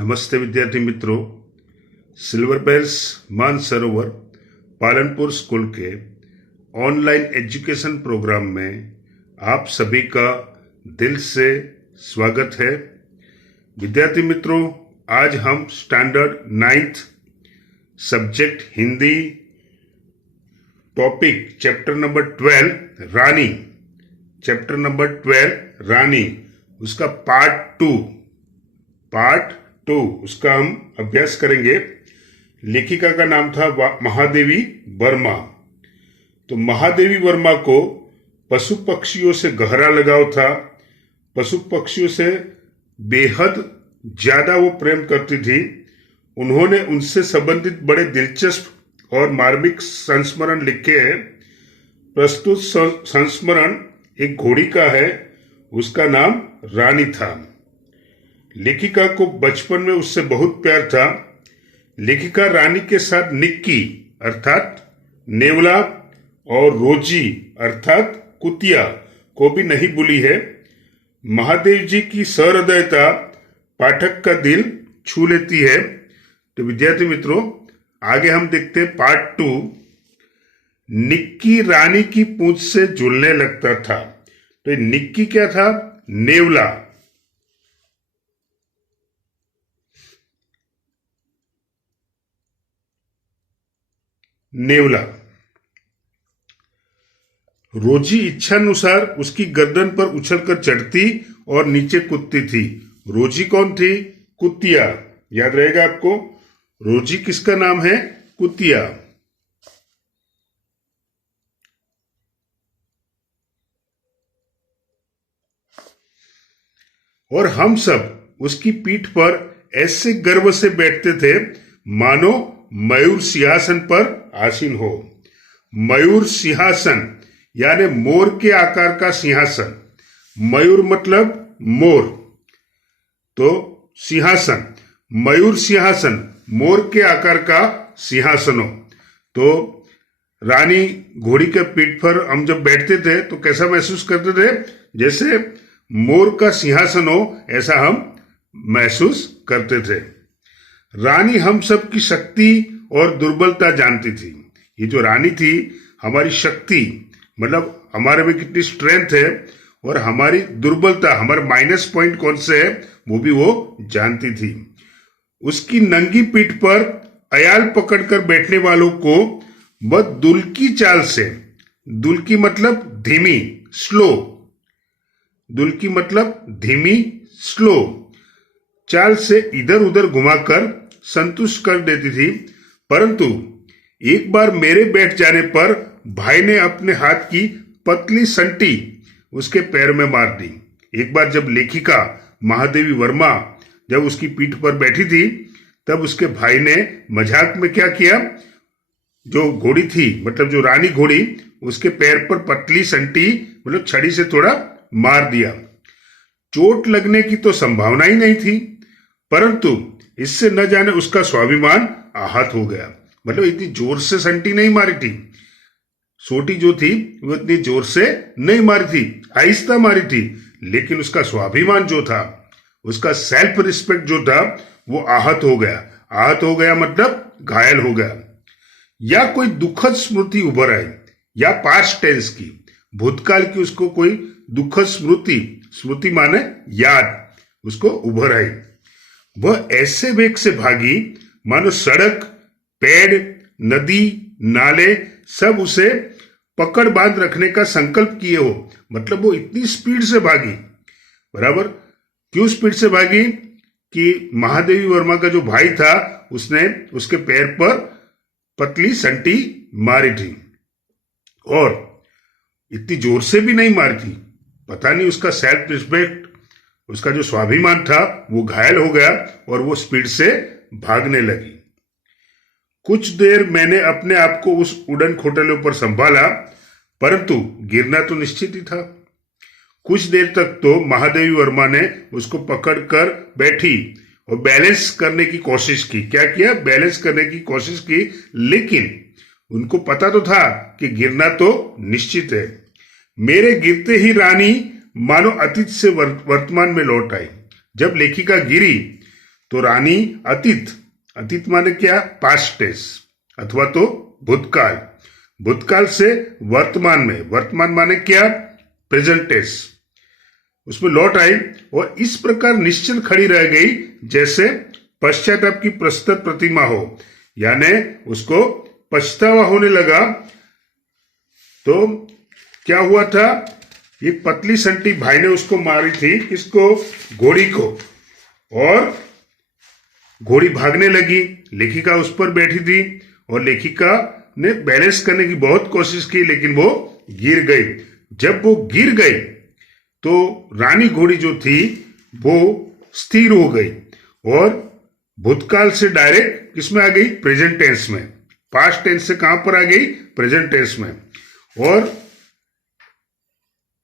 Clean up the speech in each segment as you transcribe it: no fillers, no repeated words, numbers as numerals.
नमस्ते विद्यार्थी मित्रों, silver bells Mansarovar Palanpur school के ऑनलाइन एजुकेशन प्रोग्राम में आप सभी का दिल से स्वागत है। विद्यार्थी मित्रों, आज हम standard 9th subject Hindi topic chapter number 12 रानी उसका पार्ट टू उसका हम अभ्यास करेंगे। लेखिका का नाम था महादेवी वर्मा। तो महादेवी वर्मा को पशु पक्षियों से गहरा लगाव था। पशु पक्षियों से बेहद ज्यादा वो प्रेम करती थी। उन्होंने उनसे संबंधित बड़े दिलचस्प और मार्मिक संस्मरण लिखे हैं। प्रस्तुत संस्मरण एक घोड़ी का है, उसका नाम रानी था। लेखिका को बचपन में उससे बहुत प्यार था। लेखिका रानी के साथ निक्की अर्थात नेवला और रोजी अर्थात कुतिया को भी नहीं भूली है। महादेव जी की सहृदयता पाठक का दिल छू लेती है। तो विद्यार्थी मित्रों, आगे हम देखते हैं पार्ट 2। निक्की रानी की पूंछ से झूलने लगता था। तो निक्की क्या था? नेवला। रोजी इच्छानुसार उसकी गर्दन पर उछलकर चढ़ती और नीचे कूदती थी। रोजी कौन थी? कुतिया। याद रहेगा आपको, रोजी किसका नाम है? कुतिया। और हम सब उसकी पीठ पर ऐसे गर्व से बैठते थे मानो मयूर सिंहासन पर आसीन हो। मयूर सिंहासन यानी मोर के आकार का सिंहासन। मयूर मतलब मोर, तो सिंहासन, मयूर सिंहासन, मोर के आकार का सिंहासन हो। तो रानी घोड़ी के पीठ पर हम जब बैठते थे तो कैसा महसूस करते थे? जैसे मोर का सिंहासन हो, ऐसा हम महसूस करते थे। रानी हम सब की शक्ति और दुर्बलता जानती थी। ये जो रानी थी, हमारी शक्ति मतलब हमारे में कितनी स्ट्रेंथ है और हमारी दुर्बलता, हमारा माइनस पॉइंट कौन से है, वो भी वो जानती थी। उसकी नंगी पीठ पर अयाल पकड़कर बैठने वालों को वह दुल्की चाल से, दुल्की मतलब धीमी, स्लो, दुल्की मतलब धीमी, स्लो चाल से इधर उधर घुमाकर संतुष्ट कर देती थी। परंतु एक बार मेरे बैठ जाने पर भाई ने अपने हाथ की पतली संटी उसके पैर में मार दी। एक बार जब लेखिका महादेवी वर्मा जब उसकी पीठ पर बैठी थी, तब उसके भाई ने मजाक में क्या किया, जो घोड़ी थी मतलब जो रानी घोड़ी, उसके पैर पर पतली संटी मतलब छड़ी से थोड़ा मार दिया। चोट लगने की तो संभावना ही नहीं थी, परंतु इससे न जाने उसका स्वाभिमान आहत हो गया। मतलब इतनी जोर से संटी नहीं मारी थी, सोटी जो थी वो इतनी जोर से नहीं मारी थी, आहिस्ता मारी थी, लेकिन उसका स्वाभिमान जो था, उसका सेल्फ रिस्पेक्ट जो था, वो आहत हो गया। आहत हो गया मतलब घायल हो गया। या कोई दुखद स्मृति उभर आई, या पास्ट टेंस की, भूतकाल की उसको कोई दुखद स्मृति, स्मृति माने याद, उसको उभर आई। वह ऐसे वेग से भागी मानो सड़क, पेड़, नदी, नाले सब उसे पकड़ बांध रखने का संकल्प किए हो। मतलब वो इतनी स्पीड से भागी। बराबर। क्यों स्पीड से भागी? कि महादेवी वर्मा का जो भाई था, उसने उसके पैर पर पतली संटी मारी थी और इतनी जोर से भी नहीं मारी थी। पता नहीं उसका सेल्फ रिस्पेक्ट, उसका जो स्वाभिमान था, वो घायल हो गया और वो स्पीड से भागने लगी। कुछ देर मैंने अपने आप को उस उड़न खटोले पर संभाला, परंतु गिरना तो निश्चित ही था। कुछ देर तक तो महादेवी वर्मा ने उसको पकड़कर बैठी और बैलेंस करने की कोशिश की। क्या किया? बैलेंस करने की कोशिश की, लेकिन उनको पता तो था कि गिरना तो निश्चित है। मेरे गिरते ही रानी मानो अतीत से वर्तमान में लौट आई। जब लेखिका गिरी तो रानी अतीत, अतीत माने क्या, पास्ट टेंस अथवा तो भूतकाल, भूतकाल से वर्तमान में, वर्तमान माने क्या, प्रेजेंट टेंस, उसमें लौट आई और इस प्रकार निश्चल खड़ी रह गई जैसे पश्चाताप की प्रस्तुत प्रतिमा हो, यानी उसको पछतावा होने लगा। तो क्या हुआ था, एक पतली संटी भाई ने उसको मारी थी, किसको, घोड़ी को, और घोड़ी भागने लगी, लेखिका उस पर बैठी थी और लेखिका ने बैलेंस करने की बहुत कोशिश की लेकिन वो गिर गई। जब वो गिर गई तो रानी घोड़ी जो थी वो स्थिर हो गई और भूतकाल से डायरेक्ट किसमें आ गई, प्रेजेंट टेंस में, पास्ट टेंस से कहां पर आ गई, प्रेजेंट टेंस में, और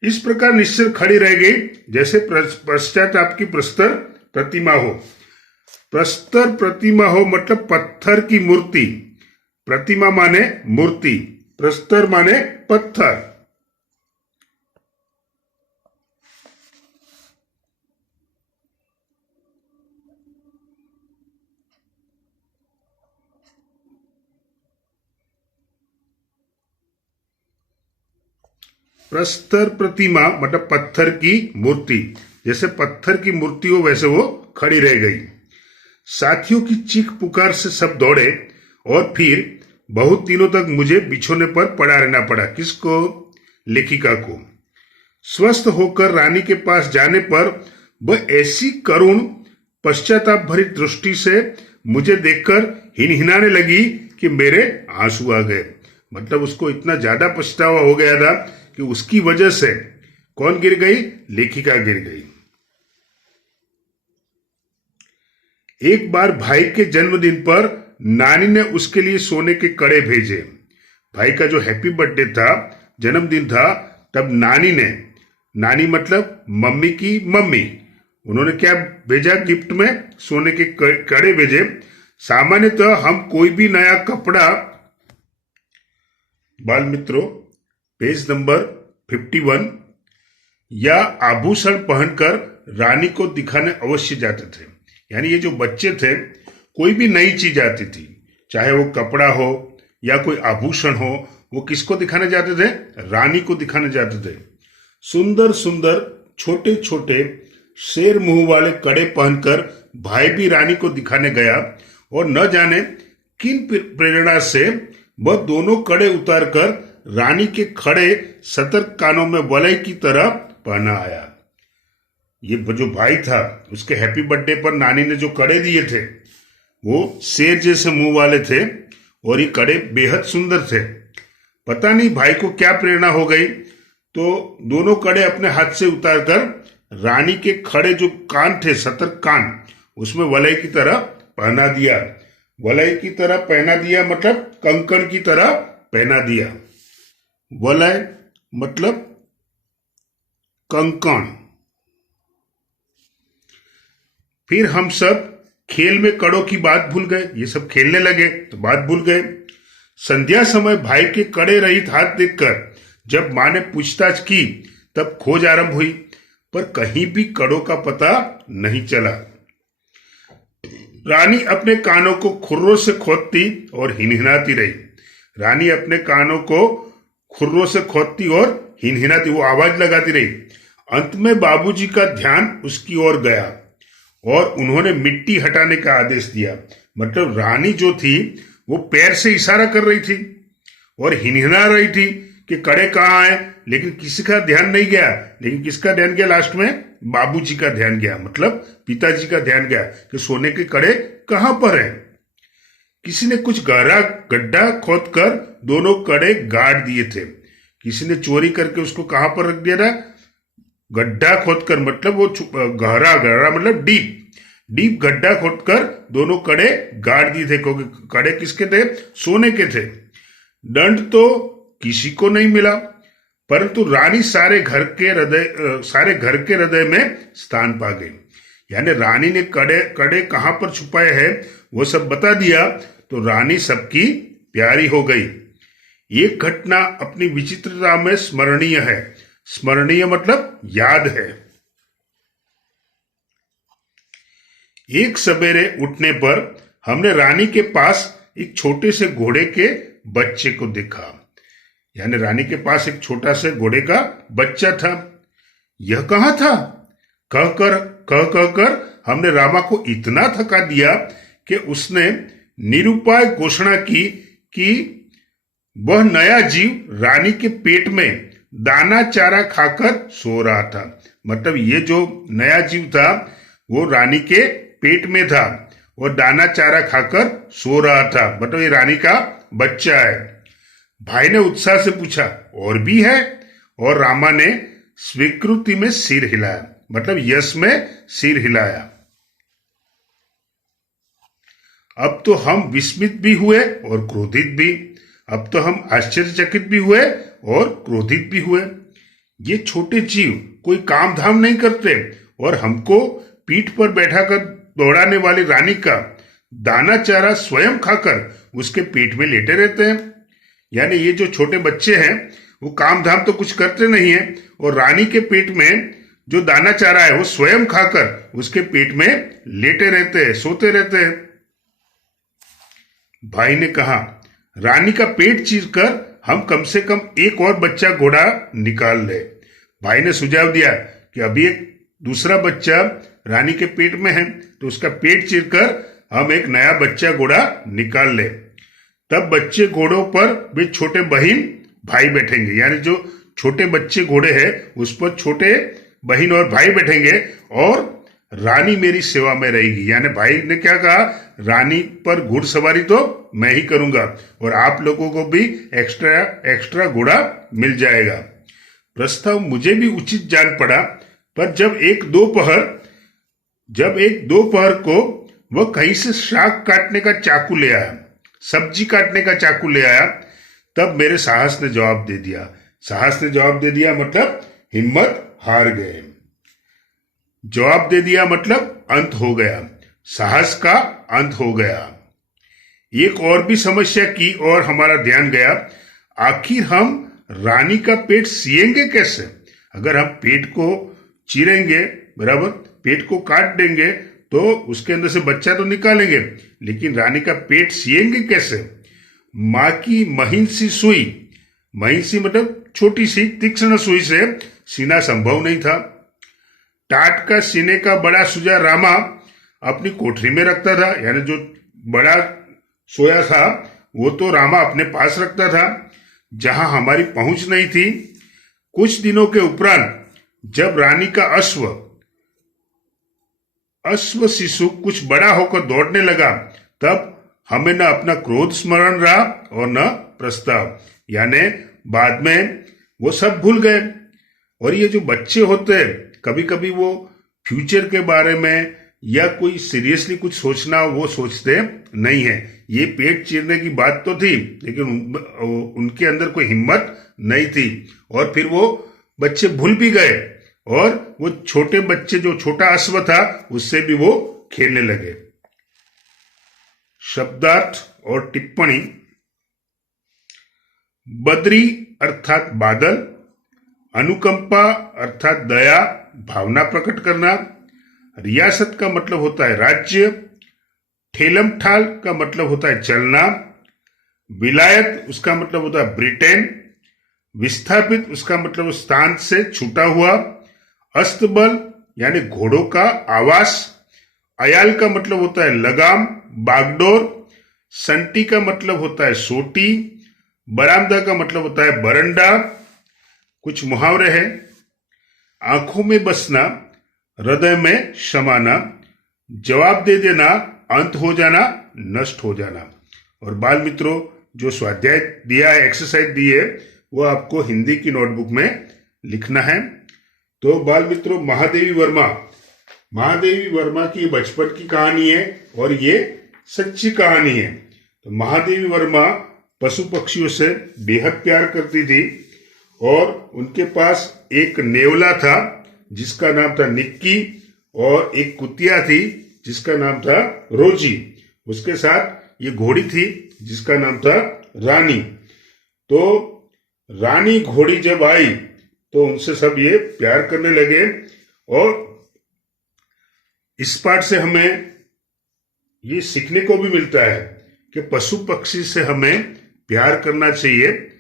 इस प्रकार निश्चल खड़ी रह गई जैसे पश्चाताप की प्रस्तर प्रतिमा हो। प्रस्तर प्रतिमा हो मतलब पत्थर की मूर्ति, प्रतिमा माने मूर्ति, प्रस्तर माने पत्थर। प्रस्तर प्रतिमा मतलब पत्थर की मूर्ति, जैसे पत्थर की मूर्ति हो वैसे वो खड़ी रह गई। साथियों की चीख पुकार से सब दौड़े और फिर बहुत दिनों तक मुझे बिछोने पर पड़ा रहना पड़ा। किसको, लेखिका को। स्वस्थ होकर रानी के पास जाने पर वह ऐसी करुण पश्चाताप भरी दृष्टि से मुझे देखकर हिनहिनाने लगी कि मेरे आंसू आ गए। मतलब उसको इतना ज्यादा पछतावा हो गया था कि उसकी वजह से कौन गिर गई, लेखिका गिर गई। एक बार भाई के जन्मदिन पर नानी ने उसके लिए सोने के कड़े भेजे। भाई का जो हैप्पी बर्थडे था, जन्मदिन था, तब नानी ने, नानी मतलब मम्मी की मम्मी, उन्होंने क्या भेजा गिफ्ट में, सोने के कड़े भेजे। सामान्यतः हम कोई भी नया कपड़ा, बाल मित्रों पेज नंबर 51, या आभूषण पहनकर रानी को दिखाने अवश्य जाते थे। यानी ये जो बच्चे थे, कोई भी नई चीज आती थी, चाहे वो कपड़ा हो या कोई आभूषण हो, वो किसको दिखाने जाते थे, रानी को दिखाने जाते थे। सुंदर सुंदर छोटे छोटे शेर मुंह वाले कड़े पहनकर भाई भी रानी को दिखाने गया और न जाने किन प्रेरणा से वह दोनों कड़े उतारकर रानी के खड़े सतर्क कानों में वलय की तरह पहना आया। ये जो भाई था उसके हैप्पी बर्थडे पर नानी ने जो कड़े दिए थे वो शेर जैसे मुंह वाले थे और ये कड़े बेहद सुंदर थे। पता नहीं भाई को क्या प्रेरणा हो गई, तो दोनों कड़े अपने हाथ से उतारकर रानी के खड़े जो कान थे, सतर्क कान, उसमें वलय की तरह पहना दिया। वलय की तरह पहना दिया मतलब कंकण की तरह पहना दिया। वलय मतलब कंकण। फिर हम सब खेल में कड़ों की बात भूल गए, ये सब खेलने लगे तो बात भूल गए। संध्या समय भाई के कड़े रहित हाथ देखकर जब मां ने पूछताछ की तब खोज आरंभ हुई, पर कहीं भी कड़ों का पता नहीं चला। रानी अपने कानों को खुर्रों से खोदती और हिनहिनाती रही। रानी अपने कानों को खुर्रों से खोदती और हिनहिनाती, वो आवाज लगाती रही। अंत में बाबूजी का ध्यान उसकी ओर गया और उन्होंने मिट्टी हटाने का आदेश दिया। मतलब रानी जो थी वो पैर से इशारा कर रही थी और हिनहिना रही थी कि कड़े कहाँ आए, लेकिन किसी का ध्यान नहीं गया। लेकिन किसका ध्यान गया लास्ट में, बाबूजी का ध्यान गया, मतलब पिताजी का ध्यान गया कि सोने के कड़े कहां पर हैं। किसी ने कुछ गहरा गड्ढा खोदकर दोनों कड़े गाड़ दिए थे। किसी ने चोरी करके उसको कहां पर रख दिया था, गड्ढा खोदकर, मतलब वो गहरा, गहरा मतलब डीप गड्ढा खोदकर दोनों कड़े गाड़ दिए थे, क्योंकि कड़े किसके थे, सोने के थे। दंड तो किसी को नहीं मिला, परंतु रानी सारे घर के हृदय में स्थान पा गई। यानी रानी ने कड़े कहां पर छुपाए हैं वो सब बता दिया, तो रानी सबकी प्यारी हो गई। एक घटना अपनी विचित्रता में स्मरणीय है। स्मरणीय मतलब याद है। एक सवेरे उठने पर हमने रानी के पास एक छोटे से घोड़े के बच्चे को देखा। यानी रानी के पास एक छोटा से घोड़े का बच्चा था। यह कहाँ था? कह कर हमने रामा को इतना थका दिया कि उसने निरुपाय घोषणा की कि वह नया जीव रानी के पेट में दाना चारा खाकर सो रहा था। मतलब ये जो नया जीव था वो रानी के पेट में था और दाना चारा खाकर सो रहा था। मतलब ये रानी का बच्चा है। भाई ने उत्साह से पूछा, और भी है? और रामा ने स्वीकृति में सिर हिलाया, मतलब यश में सिर हिलाया। अब तो हम विस्मित भी हुए और क्रोधित भी। अब तो हम आश्चर्यचकित भी हुए और क्रोधित भी हुए। ये छोटे जीव कोई काम धाम नहीं करते और हमको पीठ पर बैठाकर दौड़ाने वाली रानी का दाना चारा स्वयं खाकर उसके पेट में लेटे रहते हैं। यानी ये जो छोटे बच्चे हैं वो काम धाम तो कुछ करते नहीं है और रानी के पेट में जो दाना चारा है वो स्वयं खाकर उसके पेट में लेटे रहते हैं, सोते रहते हैं। भाई ने कहा, रानी का पेट चीरकर हम कम से कम एक और बच्चा घोड़ा निकाल ले। भाई ने सुझाव दिया कि अभी एक दूसरा बच्चा रानी के पेट में है तो उसका पेट चीरकर हम एक नया बच्चा घोड़ा निकाल ले। तब बच्चे घोड़ों पर वे छोटे बहन भाई बैठेंगे। यानी जो छोटे बच्चे घोड़े हैं उस पर छोटे बहन और भाई बैठेंगे और रानी मेरी सेवा में रहेगी। यानी भाई ने क्या कहा, रानी पर घुड़सवारी तो मैं ही करूंगा और आप लोगों को भी एक्स्ट्रा घोड़ा मिल जाएगा। प्रस्ताव मुझे भी उचित जान पड़ा, पर जब एक दोपहर को वह कहीं से शाक काटने का चाकू ले आया, सब्जी काटने का चाकू ले आया, तब मेरे साहस ने जवाब दे दिया। साहस ने जवाब दे दिया मतलब हिम्मत हार गए। जवाब दे दिया मतलब अंत हो गया, साहस का अंत हो गया। एक और भी समस्या की और हमारा ध्यान गया, आखिर हम रानी का पेट सिएंगे कैसे? अगर हम पेट को चीरेंगे, बराबर, पेट को काट देंगे तो उसके अंदर से बच्चा तो निकालेंगे, लेकिन रानी का पेट सिएंगे कैसे? माँ की महीन सी सुई, महीन सी मतलब छोटी सी तीक्ष्ण सुई से सीना संभव नहीं था। टाट का सीने का बड़ा सुजा रामा अपनी कोठरी में रखता था। यानी जो बड़ा सोया था वो तो रामा अपने पास रखता था जहां हमारी पहुंच नहीं थी। कुछ दिनों के उपरांत जब रानी का अश्व शिशु कुछ बड़ा होकर दौड़ने लगा, तब हमें न अपना क्रोध स्मरण रहा और न प्रस्ताव। यानी बाद में वो सब भूल गए। और ये जो बच्चे होते हैं कभी कभी वो फ्यूचर के बारे में या कोई सीरियसली कुछ सोचना वो सोचते नहीं है। ये पेट चीरने की बात तो थी लेकिन उनके अंदर कोई हिम्मत नहीं थी और फिर वो बच्चे भूल भी गए और वो छोटे बच्चे जो छोटा अश्व था उससे भी वो खेलने लगे। शब्दार्थ और टिप्पणी। बद्री अर्थात बादल, अनुकंपा अर्थात दया, भावना प्रकट करना। रियासत का मतलब होता है राज्य। ठेलम ठाल का मतलब होता है चलना। विलायत उसका मतलब होता है ब्रिटेन। विस्थापित उसका मतलब स्थान से छूटा हुआ। अस्तबल यानी घोड़ों का आवास। अयाल का मतलब होता है लगाम, बागडोर। संटी का मतलब होता है सोटी। बरामदा का मतलब होता है बरंडा। कुछ मुहावरे हैं। आंखों में बसना, हृदय में समाना, जवाब दे देना, अंत हो जाना, नष्ट हो जाना। और बाल मित्रों, जो स्वाध्याय दिया है, एक्सरसाइज दी है, वो आपको हिंदी की नोटबुक में लिखना है। तो बाल मित्रों, महादेवी वर्मा की बचपन की कहानी है और ये सच्ची कहानी है। तो महादेवी वर्मा पशु पक्षियों से बेहद प्यार करती थी और उनके पास एक नेवला था जिसका नाम था निक्की और एक कुतिया थी जिसका नाम था रोजी। उसके साथ ये घोड़ी थी जिसका नाम था रानी। तो रानी घोड़ी जब आई तो उनसे सब ये प्यार करने लगे। और इस पाठ से हमें ये सीखने को भी मिलता है कि पशु पक्षी से हमें प्यार करना चाहिए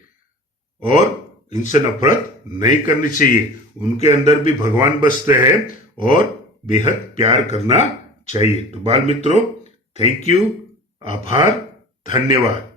और इनसे नफरत नहीं करनी चाहिए। उनके अंदर भी भगवान बसते हैं और बेहद प्यार करना चाहिए। तो बाल मित्रों, थैंक यू, आभार, धन्यवाद।